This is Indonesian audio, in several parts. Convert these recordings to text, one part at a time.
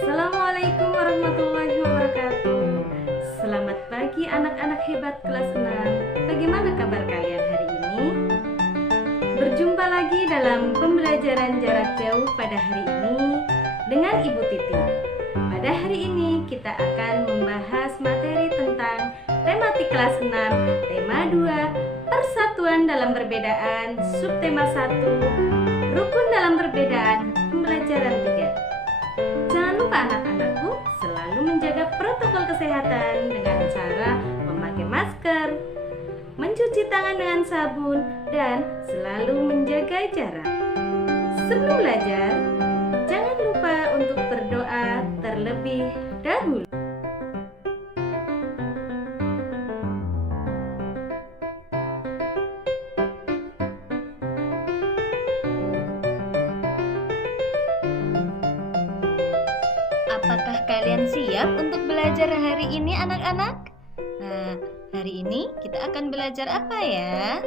Assalamualaikum warahmatullahi wabarakatuh. Selamat pagi anak-anak hebat kelas 6. Bagaimana kabar kalian hari ini? Berjumpa lagi dalam pembelajaran jarak jauh pada hari ini dengan Ibu Titi. Pada hari ini kita akan membahas materi tentang tematik kelas 6, tema 2, persatuan dalam perbedaan, subtema 1, rukun dalam perbedaan, pembelajaran 3. Jangan lupa anak-anakku selalu menjaga protokol kesehatan dengan cara memakai masker, mencuci tangan dengan sabun, dan selalu menjaga jarak. Sebelum belajar, jangan lupa untuk berdoa terlebih dahulu. Apakah kalian siap untuk belajar hari ini anak-anak? Nah, hari ini kita akan belajar apa ya?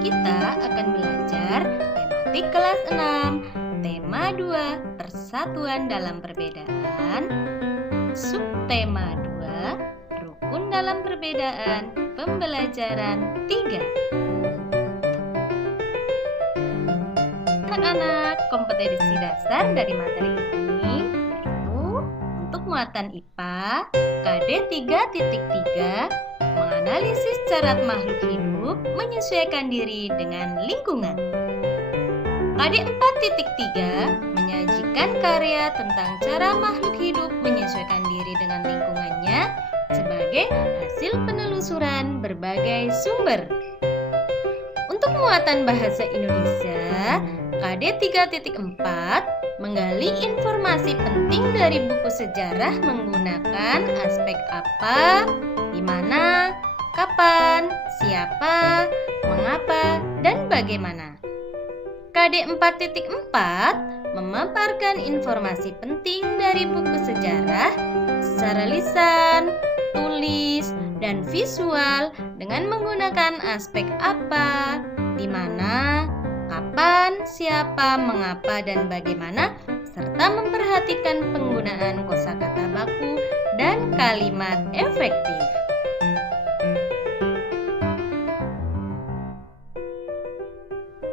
Kita akan belajar tematik kelas 6, tema 2, persatuan dalam perbedaan, subtema 2, rukun dalam perbedaan, pembelajaran 3. Anak-anak, kompetensi dasar dari materi ini yaitu untuk muatan IPA KD 3.3 menganalisis syarat makhluk hidup menyesuaikan diri dengan lingkungan. KD 4.3 menyajikan karya tentang cara makhluk hidup menyesuaikan diri dengan lingkungannya sebagai hasil penelusuran berbagai sumber. Untuk muatan bahasa Indonesia, KD 3.4 menggali informasi penting dari buku sejarah menggunakan aspek apa, di mana, kapan, siapa, mengapa, dan bagaimana. KD 4.4 memaparkan informasi penting dari buku sejarah secara lisan, tulis, dan visual dengan menggunakan aspek apa, di mana, kapan, siapa, mengapa, dan bagaimana, serta memperhatikan penggunaan kosakata baku dan kalimat efektif.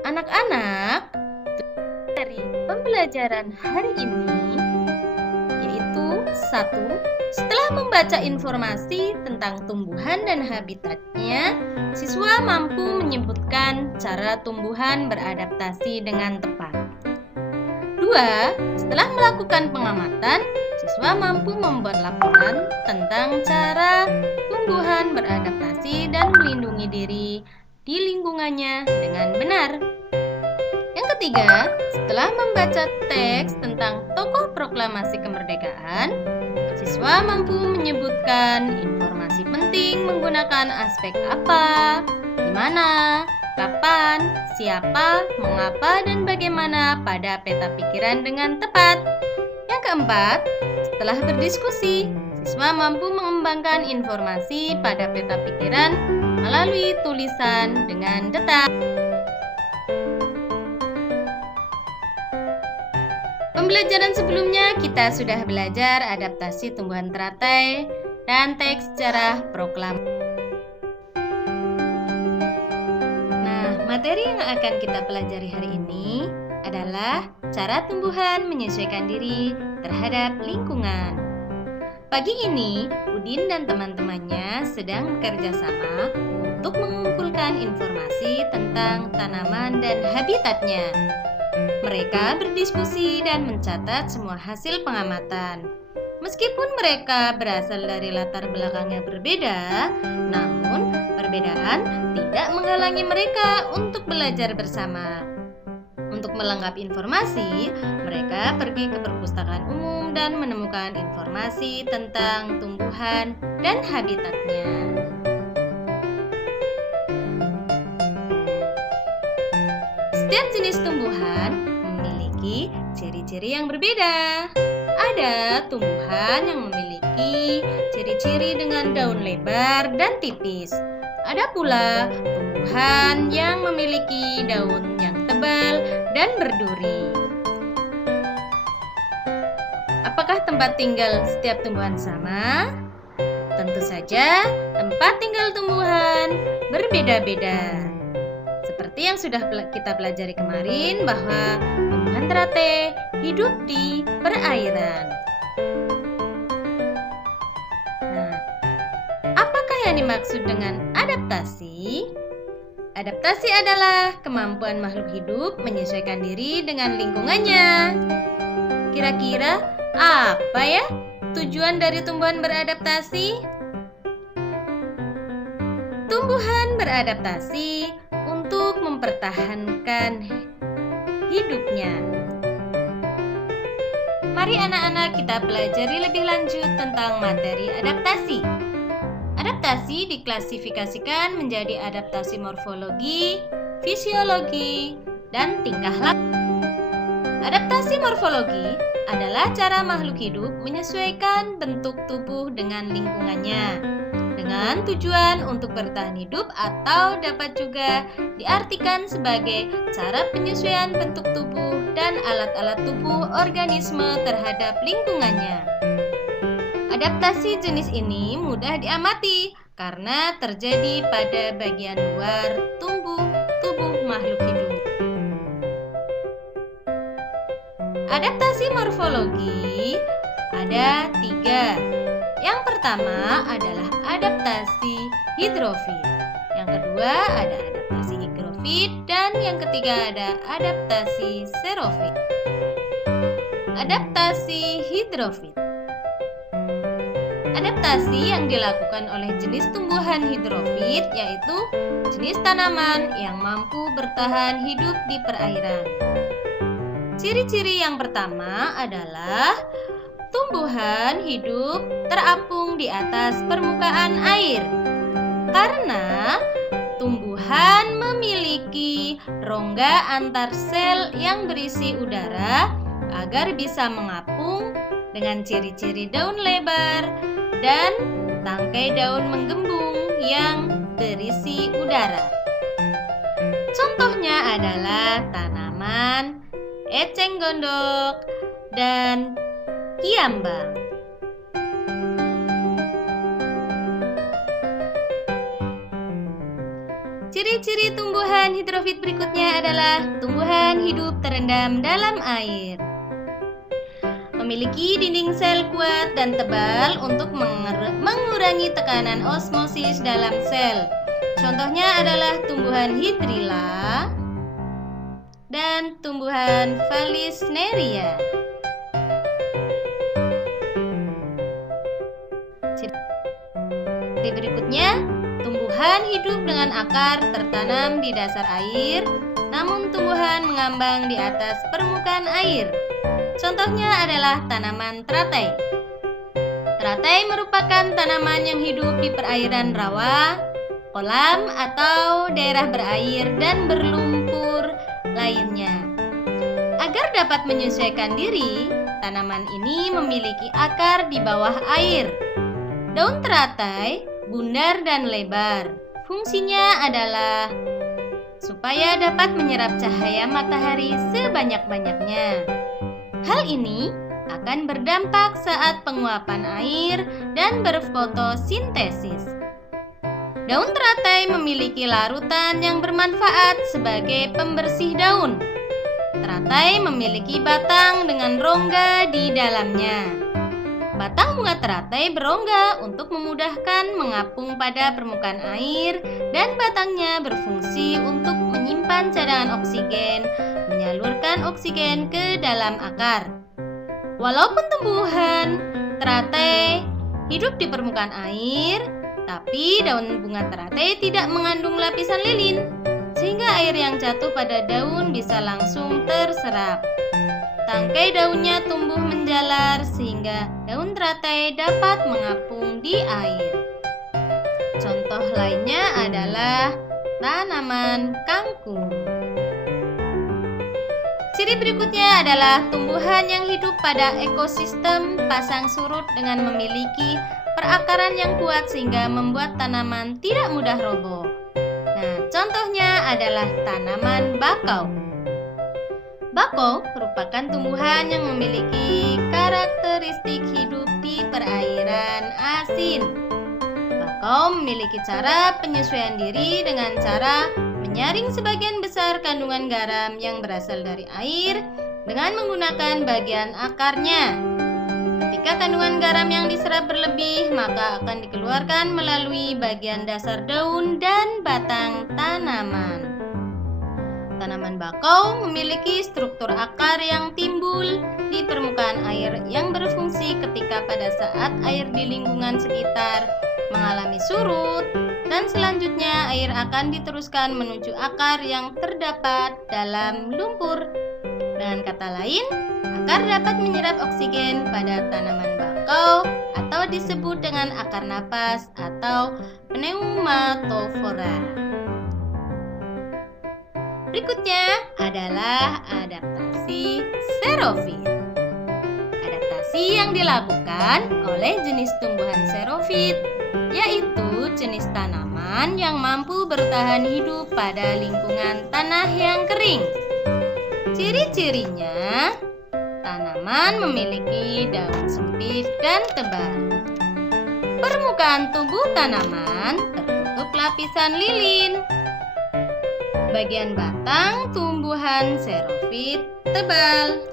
Anak-anak, dari pembelajaran hari ini yaitu 1. Setelah membaca informasi tentang tumbuhan dan habitatnya, siswa mampu menyebutkan cara tumbuhan beradaptasi dengan tepat. 2. Setelah melakukan pengamatan, siswa mampu membuat laporan tentang cara tumbuhan beradaptasi dan melindungi diri di lingkungannya dengan benar. Yang ketiga, setelah membaca teks tentang tokoh proklamasi kemerdekaan, siswa mampu menyebutkan informasi penting menggunakan aspek apa, di mana, kapan, siapa, mengapa, dan bagaimana pada peta pikiran dengan tepat. Yang keempat, setelah berdiskusi, siswa mampu mengembangkan informasi pada peta pikiran melalui tulisan dengan detail. Pembelajaran sebelumnya kita sudah belajar adaptasi tumbuhan teratai dan teks sejarah proklamasi. Nah, materi yang akan kita pelajari hari ini adalah cara tumbuhan menyesuaikan diri terhadap lingkungan. Pagi ini, Udin dan teman-temannya sedang bekerja sama untuk mengumpulkan informasi tentang tanaman dan habitatnya. Mereka berdiskusi dan mencatat semua hasil pengamatan. Meskipun mereka berasal dari latar belakang yang berbeda, namun perbedaan tidak menghalangi mereka untuk belajar bersama. Untuk melengkapi informasi, mereka pergi ke perpustakaan umum dan menemukan informasi tentang tumbuhan dan habitatnya. Setiap jenis tumbuhan memiliki ciri-ciri yang berbeda. Ada tumbuhan yang memiliki ciri-ciri dengan daun lebar dan tipis. Ada pula tumbuhan yang memiliki daun yang tebal dan berduri. Apakah tempat tinggal setiap tumbuhan sama? Tentu saja, tempat tinggal tumbuhan berbeda-beda. Seperti yang sudah kita pelajari kemarin bahwa tumbuhan teratai hidup di perairan. Nah, apakah yang dimaksud dengan adaptasi? Adaptasi adalah kemampuan makhluk hidup menyesuaikan diri dengan lingkungannya. Kira-kira apa ya tujuan dari tumbuhan beradaptasi? Tumbuhan beradaptasi untuk mempertahankan hidupnya. Mari anak-anak kita pelajari lebih lanjut tentang materi adaptasi. Adaptasi diklasifikasikan menjadi adaptasi morfologi, fisiologi, dan tingkah laku. Adaptasi morfologi adalah cara makhluk hidup menyesuaikan bentuk tubuh dengan lingkungannya, dengan tujuan untuk bertahan hidup, atau dapat juga diartikan sebagai cara penyesuaian bentuk tubuh dan alat-alat tubuh organisme terhadap lingkungannya. Adaptasi jenis ini mudah diamati karena terjadi pada bagian luar tubuh makhluk hidup. Adaptasi morfologi ada 3. Yang pertama adalah adaptasi hidrofit. Yang kedua ada adaptasi higrofit, dan yang ketiga ada adaptasi xerofit. Adaptasi hidrofit. Adaptasi yang dilakukan oleh jenis tumbuhan hidrofit yaitu jenis tanaman yang mampu bertahan hidup di perairan. Ciri-ciri yang pertama adalah tumbuhan hidup terapung di atas permukaan air. Karena tumbuhan memiliki rongga antar sel yang berisi udara agar bisa mengapung dengan ciri-ciri daun lebar dan tangkai daun menggembung yang berisi udara. Contohnya adalah tanaman eceng gondok dan kiambang. Ciri-ciri tumbuhan hidrofit berikutnya adalah tumbuhan hidup terendam dalam air. Memiliki dinding sel kuat dan tebal untuk mengurangi tekanan osmosis dalam sel. Contohnya adalah tumbuhan hydrilla dan tumbuhan Vallisneria. Ciri berikutnya, tumbuhan hidup dengan akar tertanam di dasar air, namun tumbuhan mengambang di atas permukaan air. Contohnya adalah tanaman teratai. Teratai merupakan tanaman yang hidup di perairan rawa, kolam, atau daerah berair dan berlumpur lainnya. Agar dapat menyesuaikan diri, tanaman ini memiliki akar di bawah air. Daun teratai bundar dan lebar. Fungsinya adalah supaya dapat menyerap cahaya matahari sebanyak-banyaknya. Hal ini akan berdampak saat penguapan air dan berfotosintesis. Daun teratai memiliki larutan yang bermanfaat sebagai pembersih daun. Teratai memiliki batang dengan rongga di dalamnya. Batang bunga teratai berongga untuk memudahkan mengapung pada permukaan air, dan batangnya berfungsi untuk menyimpan cadangan oksigen, menyalurkan oksigen ke dalam akar. Walaupun tumbuhan teratai hidup di permukaan air, tapi daun bunga teratai tidak mengandung lapisan lilin, sehingga air yang jatuh pada daun bisa langsung terserap. Tangkai daunnya tumbuh menjalar sehingga daun teratai dapat mengapung di air. Contoh lainnya adalah tanaman kangkung. Ciri berikutnya adalah tumbuhan yang hidup pada ekosistem pasang surut dengan memiliki perakaran yang kuat sehingga membuat tanaman tidak mudah roboh. Nah, contohnya adalah tanaman bakau. Bakau merupakan tumbuhan yang memiliki karakteristik hidup di perairan asin. Bakau memiliki cara penyesuaian diri dengan cara menyaring sebagian besar kandungan garam yang berasal dari air dengan menggunakan bagian akarnya. Ketika kandungan garam yang diserap berlebih, maka akan dikeluarkan melalui bagian dasar daun dan batang tanaman. Tanaman bakau memiliki struktur akar yang timbul di permukaan air yang berfungsi ketika pada saat air di lingkungan sekitar mengalami surut, dan selanjutnya air akan diteruskan menuju akar yang terdapat dalam lumpur. Dengan kata lain, akar dapat menyerap oksigen pada tanaman bakau atau disebut dengan akar napas atau pneumatofora. Berikutnya adalah adaptasi xerofit. Adaptasi yang dilakukan oleh jenis tumbuhan xerofit yaitu jenis tanaman yang mampu bertahan hidup pada lingkungan tanah yang kering. Ciri-cirinya, tanaman memiliki daun sempit dan tebal. Permukaan tubuh tanaman tertutup lapisan lilin. Bagian batang tumbuhan xerofit tebal.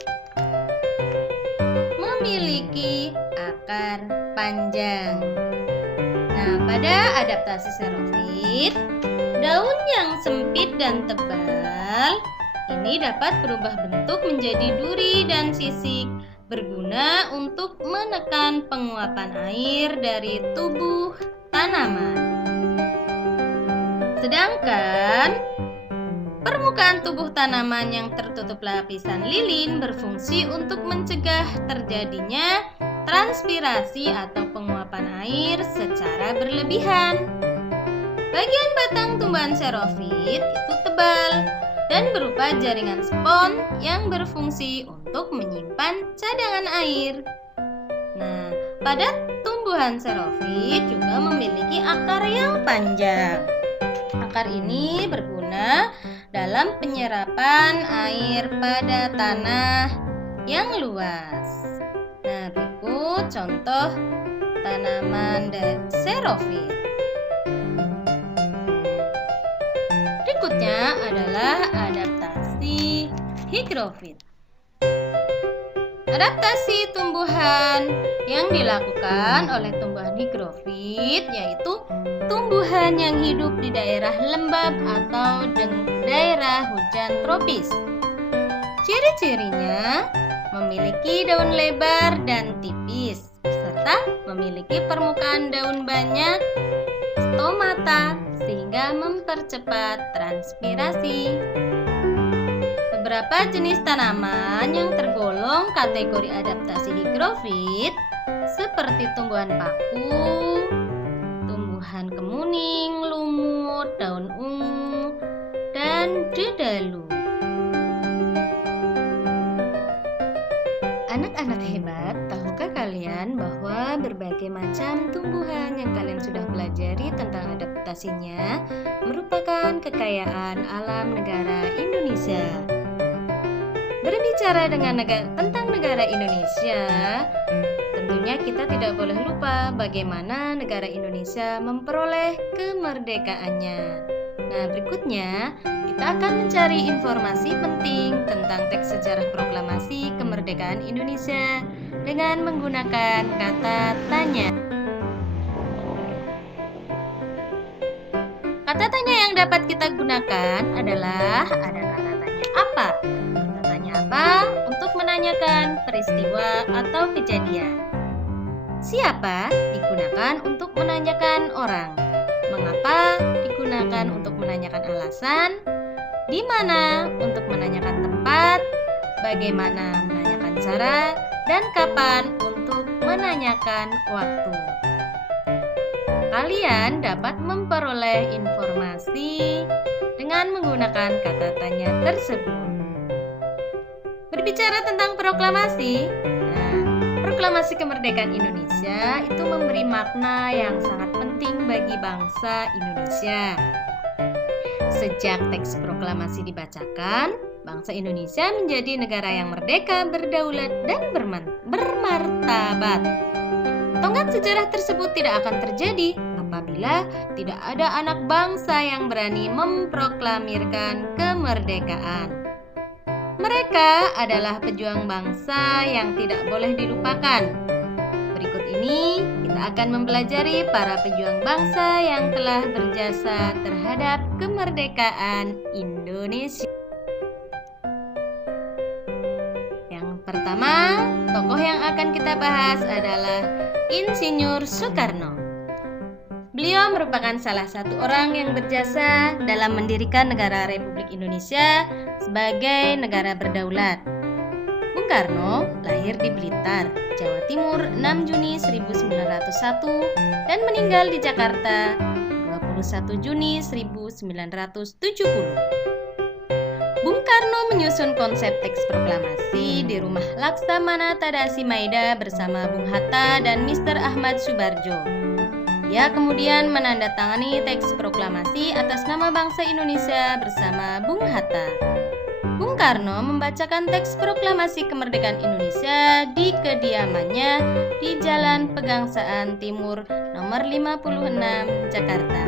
Memiliki akar panjang. Nah, pada adaptasi xerofit, daun yang sempit dan tebal ini dapat berubah bentuk menjadi duri dan sisik, berguna untuk menekan penguapan air dari tubuh tanaman. Sedangkan permukaan tubuh tanaman yang tertutup lapisan lilin berfungsi untuk mencegah terjadinya transpirasi atau penguapan air secara berlebihan. Bagian batang tumbuhan xerofit itu tebal dan berupa jaringan spons yang berfungsi untuk menyimpan cadangan air. Nah, pada tumbuhan xerofit juga memiliki akar yang panjang. Akar ini berguna dalam penyerapan air pada tanah yang luas. Nah, berikut contoh tanaman xerofit. Berikutnya adalah adaptasi higrofit. Adaptasi tumbuhan yang dilakukan oleh tumbuhan higrofit yaitu tumbuhan yang hidup di daerah lembab atau daerah hujan tropis. Ciri-cirinya memiliki daun lebar dan tipis, serta memiliki permukaan daun banyak stomata sehingga mempercepat transpirasi. Beberapa jenis tanaman yang tergolong kategori adaptasi higrofit seperti tumbuhan paku, tumbuhan kemuning, lumut, daun ungu, dan dedalu. Anak-anak hebat, tahukah kalian bahwa berbagai macam tumbuhan yang kalian sudah pelajari tentang adaptasinya merupakan kekayaan alam negara Indonesia? Berbicara tentang negara Indonesia, tentunya kita tidak boleh lupa bagaimana negara Indonesia memperoleh kemerdekaannya. Nah, berikutnya kita akan mencari informasi penting tentang teks sejarah proklamasi kemerdekaan Indonesia dengan menggunakan kata tanya. Kata tanya yang dapat kita gunakan adalah ada kata tanya apa. Kata tanya apa untuk menanyakan peristiwa atau kejadian. Siapa digunakan untuk menanyakan orang. Mengapa digunakan untuk menanyakan alasan. Di mana untuk menanyakan tempat. Bagaimana menanyakan cara. Dan kapan untuk menanyakan waktu. Kalian dapat memperoleh informasi dengan menggunakan kata tanya tersebut. Berbicara tentang proklamasi, proklamasi kemerdekaan Indonesia itu memberi makna yang sangat penting bagi bangsa Indonesia. Sejak teks proklamasi dibacakan, bangsa Indonesia menjadi negara yang merdeka, berdaulat, dan bermartabat. Tonggak sejarah tersebut tidak akan terjadi apabila tidak ada anak bangsa yang berani memproklamirkan kemerdekaan. Mereka adalah pejuang bangsa yang tidak boleh dilupakan. Berikut ini kita akan mempelajari para pejuang bangsa yang telah berjasa terhadap kemerdekaan Indonesia. Pertama, tokoh yang akan kita bahas adalah Insinyur Soekarno. Beliau merupakan salah satu orang yang berjasa dalam mendirikan negara Republik Indonesia sebagai negara berdaulat. Bung Karno lahir di Blitar, Jawa Timur 6 Juni 1901 dan meninggal di Jakarta 21 Juni 1970. Bung Karno menyusun konsep teks proklamasi di rumah Laksamana Tadasi Maeda bersama Bung Hatta dan Mr. Ahmad Subarjo. Ia kemudian menandatangani teks proklamasi atas nama bangsa Indonesia bersama Bung Hatta. Bung Karno membacakan teks proklamasi kemerdekaan Indonesia di kediamannya di Jalan Pegangsaan Timur nomor 56 Jakarta.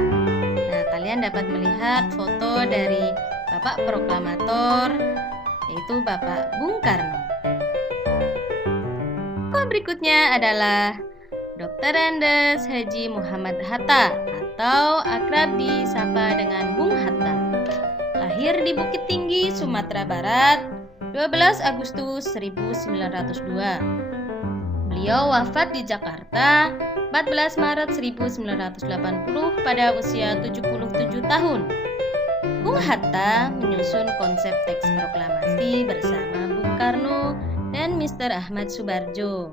Nah, kalian dapat melihat foto dari Bapak Proklamator, yaitu Bapak Bung Karno. Tokoh berikutnya adalah Dr. Andes Haji Muhammad Hatta atau akrab disapa dengan Bung Hatta. Lahir di Bukit Tinggi, Sumatera Barat, 12 Agustus 1902. Beliau wafat di Jakarta 14 Maret 1980 pada usia 77 tahun. Bung Hatta menyusun konsep teks proklamasi bersama Bung Karno dan Mr. Ahmad Subarjo.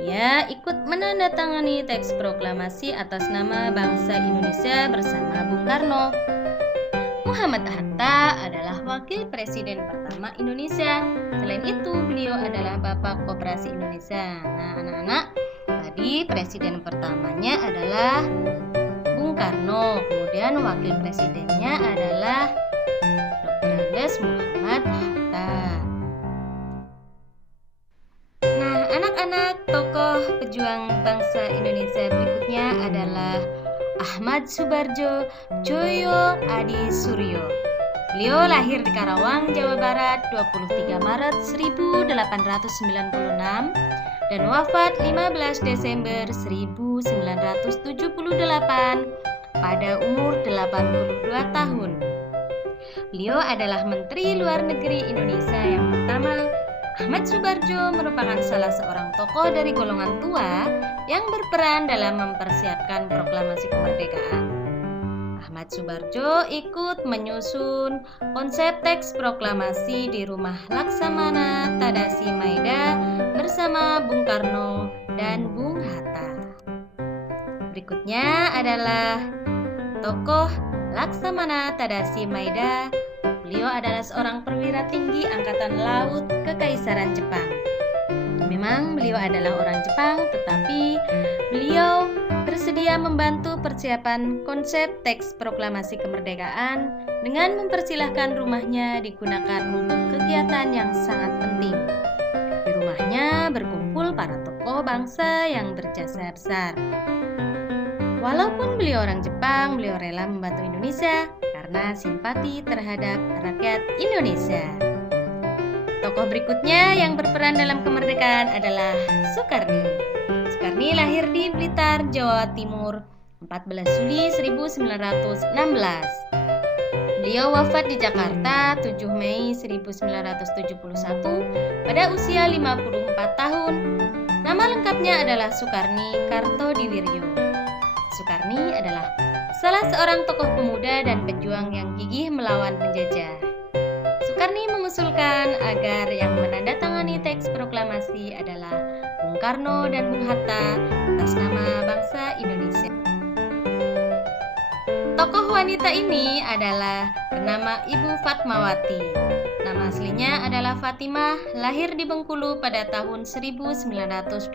Ia ikut menandatangani teks proklamasi atas nama bangsa Indonesia bersama Bung Karno. Muhammad Hatta adalah wakil presiden pertama Indonesia. Selain itu, beliau adalah Bapak Koperasi Indonesia. Nah, anak-anak, tadi presiden pertamanya adalah Bung Karno, kemudian wakil presidennya adalah Dr. Andes Muhammad Hatta. Nah, anak-anak, tokoh pejuang bangsa Indonesia berikutnya adalah Ahmad Subarjo Joyo Adi Suryo. Beliau lahir di Karawang, Jawa Barat 23 Maret 1896 dan wafat 15 Desember 1978 pada umur 82 tahun. Beliau adalah Menteri Luar Negeri Indonesia yang pertama. Ahmad Subarjo merupakan salah seorang tokoh dari golongan tua yang berperan dalam mempersiapkan proklamasi kemerdekaan. Ahmad Subarjo ikut menyusun konsep teks proklamasi di rumah Laksamana Tadasi Maeda bersama Bung Karno dan Bung Hatta. Berikutnya adalah tokoh Laksamana Tadasi Maeda. Beliau adalah seorang perwira tinggi Angkatan Laut Kekaisaran Jepang. Memang beliau adalah orang Jepang, tetapi beliau bersedia membantu persiapan konsep teks proklamasi kemerdekaan dengan mempersilahkan rumahnya digunakan untuk kegiatan yang sangat penting. Di rumahnya berkumpul para tokoh bangsa yang berjasa besar. Walaupun beliau orang Jepang, beliau rela membantu Indonesia karena simpati terhadap rakyat Indonesia. Tokoh berikutnya yang berperan dalam kemerdekaan adalah Soekarni. Soekarni lahir di Blitar, Jawa Timur 14 Juli 1916. Beliau wafat di Jakarta 7 Mei 1971 pada usia 54 tahun. Nama Nama lengkapnya adalah Sukarni Kartodiwiryo. Sukarni adalah salah seorang tokoh pemuda dan pejuang yang gigih melawan penjajah. Sukarni mengusulkan agar yang menandatangani teks proklamasi adalah Bung Karno dan Bung Hatta atas nama bangsa Indonesia. Tokoh wanita ini adalah bernama Ibu Fatmawati. Nama aslinya adalah Fatimah, lahir di Bengkulu pada tahun 1923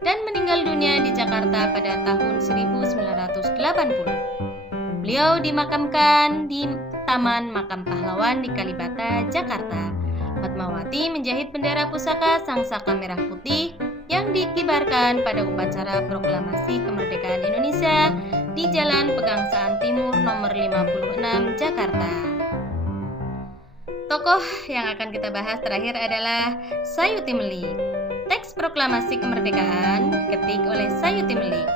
dan meninggal dunia di Jakarta pada tahun 1980. Beliau dimakamkan di Taman Makam Pahlawan di Kalibata, Jakarta. Fatmawati menjahit bendera pusaka Sang Saka Merah Putih yang dikibarkan pada upacara proklamasi kemerdekaan Indonesia di Jalan Pegangsaan Timur nomor 56, Jakarta. Tokoh yang akan kita bahas terakhir adalah Sayuti Melik. Teks proklamasi kemerdekaan diketik oleh Sayuti Melik.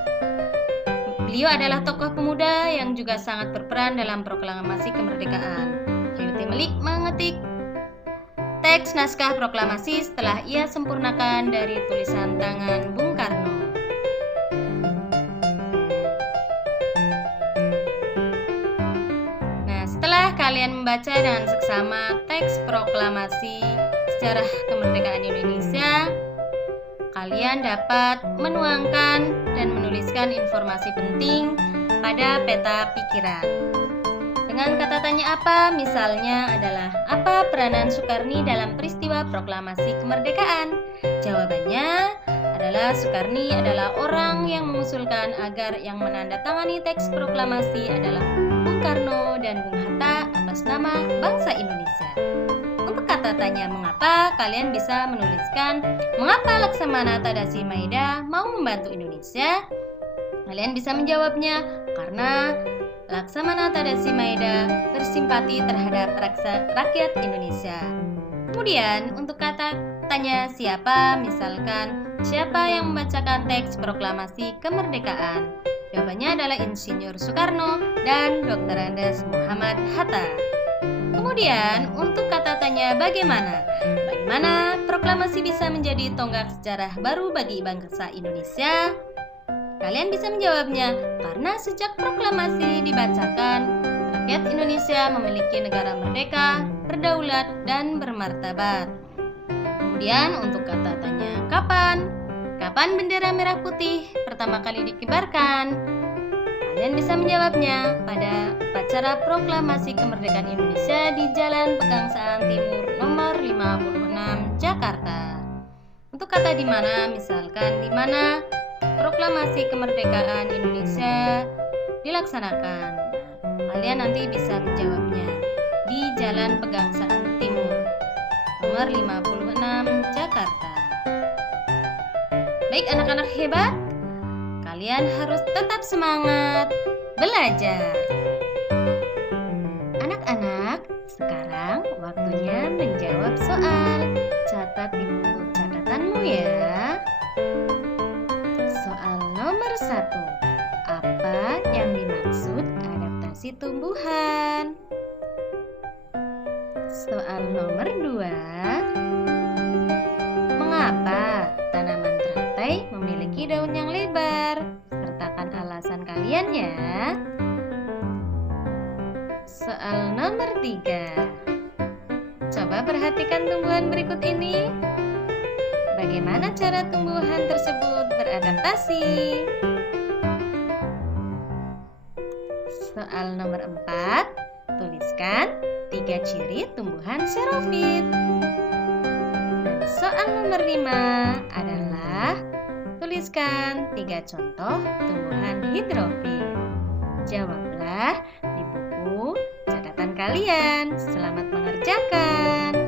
Beliau adalah tokoh pemuda yang juga sangat berperan dalam proklamasi kemerdekaan. Sayuti Melik mengetik teks naskah proklamasi setelah ia sempurnakan dari tulisan tangan Bung Karno. Setelah kalian membaca dengan seksama teks proklamasi sejarah kemerdekaan Indonesia, kalian dapat menuangkan dan menuliskan informasi penting pada peta pikiran. Dengan kata tanya apa, misalnya adalah apa peranan Sukarni dalam peristiwa proklamasi kemerdekaan? Jawabannya adalah Sukarni adalah orang yang mengusulkan agar yang menandatangani teks proklamasi adalah Bung Karno dan Bung Hatta atas nama bangsa Indonesia. Untuk kata tanya mengapa, kalian bisa menuliskan mengapa Laksamana Tadasi Maeda mau membantu Indonesia. Kalian bisa menjawabnya karena Laksamana Tadasi Maeda bersimpati terhadap rakyat Indonesia. Kemudian untuk kata tanya siapa, misalkan siapa yang membacakan teks proklamasi kemerdekaan? Jawabannya adalah Insinyur Soekarno dan Dr. Andes Muhammad Hatta. Kemudian untuk kata tanya bagaimana? Bagaimana proklamasi bisa menjadi tonggak sejarah baru bagi bangsa Indonesia? Kalian bisa menjawabnya karena sejak proklamasi dibacakan, rakyat Indonesia memiliki negara merdeka, berdaulat, dan bermartabat. Kemudian untuk kata tanya kapan? Kapan bendera merah putih pertama kali dikibarkan? Kalian bisa menjawabnya pada upacara proklamasi kemerdekaan Indonesia di Jalan Pegangsaan Timur nomor 56, Jakarta. Untuk kata di mana, misalkan di mana proklamasi kemerdekaan Indonesia dilaksanakan. Kalian nanti bisa menjawabnya di Jalan Pegangsaan Timur nomor 56, Jakarta. Baik anak-anak hebat, kalian harus tetap semangat belajar. Anak-anak, sekarang waktunya menjawab soal. Catat di buku catatanmu ya. Soal nomor 1. Apa yang dimaksud adaptasi tumbuhan? Soal nomor 2. Mengapa tanaman teratai memiliki daun yang lebar? Sertakan alasan kalian ya. Soal nomor 3. Coba perhatikan tumbuhan berikut ini. Bagaimana cara tumbuhan tersebut beradaptasi? Soal nomor 4. Tuliskan 3 ciri tumbuhan xerofit. Dan soal nomor 5 adalah tuliskan 3 contoh tumbuhan hidrofit. Jawablah di buku catatan kalian. Selamat mengerjakan.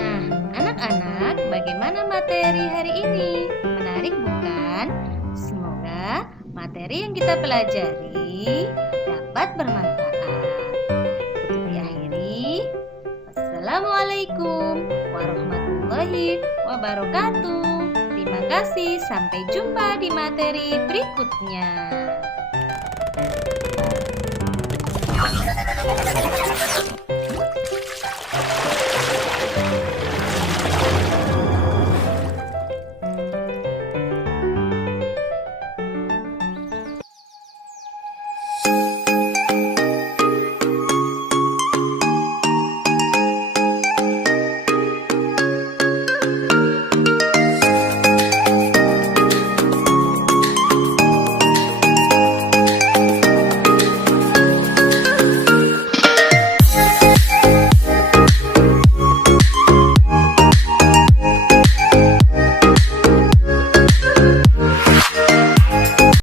Nah, anak-anak, bagaimana materi hari ini? Menarik bukan? Semoga materi yang kita pelajari dapat bermanfaat. Untuk diakhiri, wassalamualaikum warahmatullahi wabarakatuh. Terima kasih, sampai jumpa di materi berikutnya.